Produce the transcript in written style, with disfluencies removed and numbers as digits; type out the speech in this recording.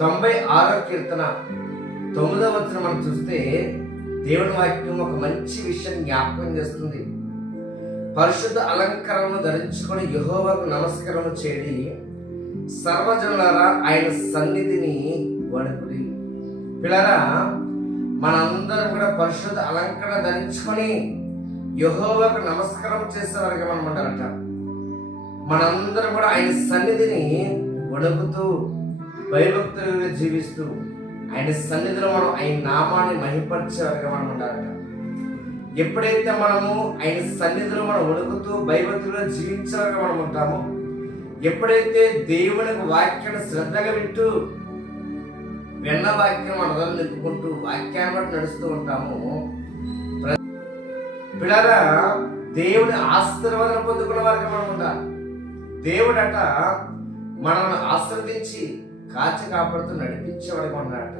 96వ కీర్తన 9వ వచనం మనం చూస్తే దేవుని వాక్యం ఒక మంచి విషయం జ్ఞాపకం చేస్తుంది. పరిశుద్ధ అలంకరణను ధరించుకొని యెహోవాకు నమస్కారం చేయడి, సర్వజనులారా ఆయన సన్నిధిని వణుకుడి. పిల్లరా, మనందరం కూడా పరిశుద్ధ అలంకరణ ధరించుకొని యెహోవాకు నమస్కారం చేసేవారుగా మనం ఉండాలట. మనందరం కూడా ఆయన సన్నిధిని వణుకుతూ భయభక్తులుగా జీవిస్తూ ఆయన సన్నిధిలో మనం ఆయన నామాన్ని మహిమపరిచేవారుగా మనం ఉండాలట. ఎప్పుడైతే మనము ఆయన సన్నిధిలో మనం వణుకుతూ భయభక్తులుగా జీవించేవారుగా మనం ఉంటామో, ఎప్పుడైతే దేవుని వాక్యాన్ని శ్రద్ధగా వింటూ విన్న వాక్యం మన హృదయంలో నింపుకుంటూ వాక్యాన్ని బట్టి నడుస్తూ ఉంటాము, పిల్లరా దేవుని ఆశీర్వాదం పొందుకున్న వారికి మనం ఉండాలి. దేవుడట మనల్ని ఆశీర్వదించి కాచి కాపాడుతూ నడిపించేవాడిగా ఉన్నాడట.